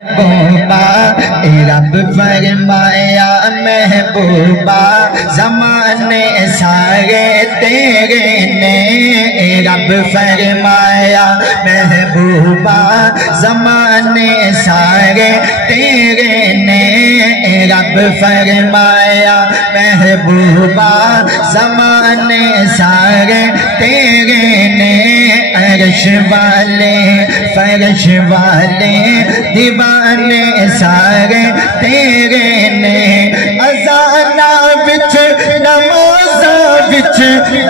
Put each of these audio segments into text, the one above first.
محبوبہ رب فرمایا محبوبہ زمانے سارے تیرے نے رب فرمایا محبوبہ زمانے سارے تیرے نے رب فرمایا محبوبہ زمانے سارے تیرے نے عرش والے فرش والے دیوانے سارے تیرے نے اذانہ وچ نمازہ وچ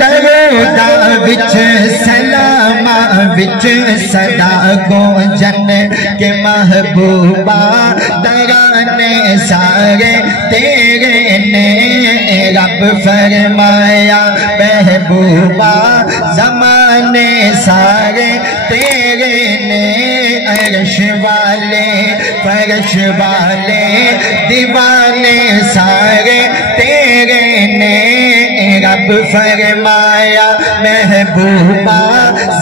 درودہ وچ سلامہ وچ صدا گونجن کے محبوبہ ترانے سارے تیرے نے رب فرمایا محبوبہ زمانے سارے تیرے نے عرش والے فرش والے دیوانے سارے تیرے نے رب فرمایا محبوبہ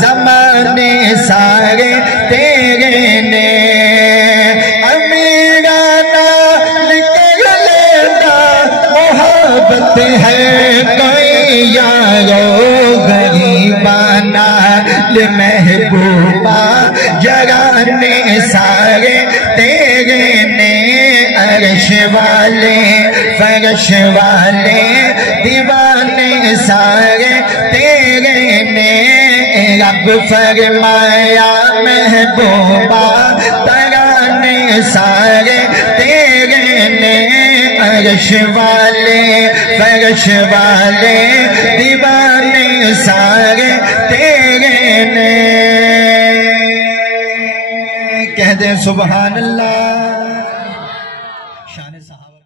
زمانے سارے تیرے نے امیرانہ نکل لینا محبت ہے کوئی یارو غریبانہ محبوبہ جرانے سارے تیرے نے عرش والے فرش والے دیوانے سارے تیرے نے رب فرمایا محبوبہ ترانے سارے تیرے نے عرش والے فرش والے دیوانے سارے تیرے نے کہہ دیں سبحان اللہ شان صحابہ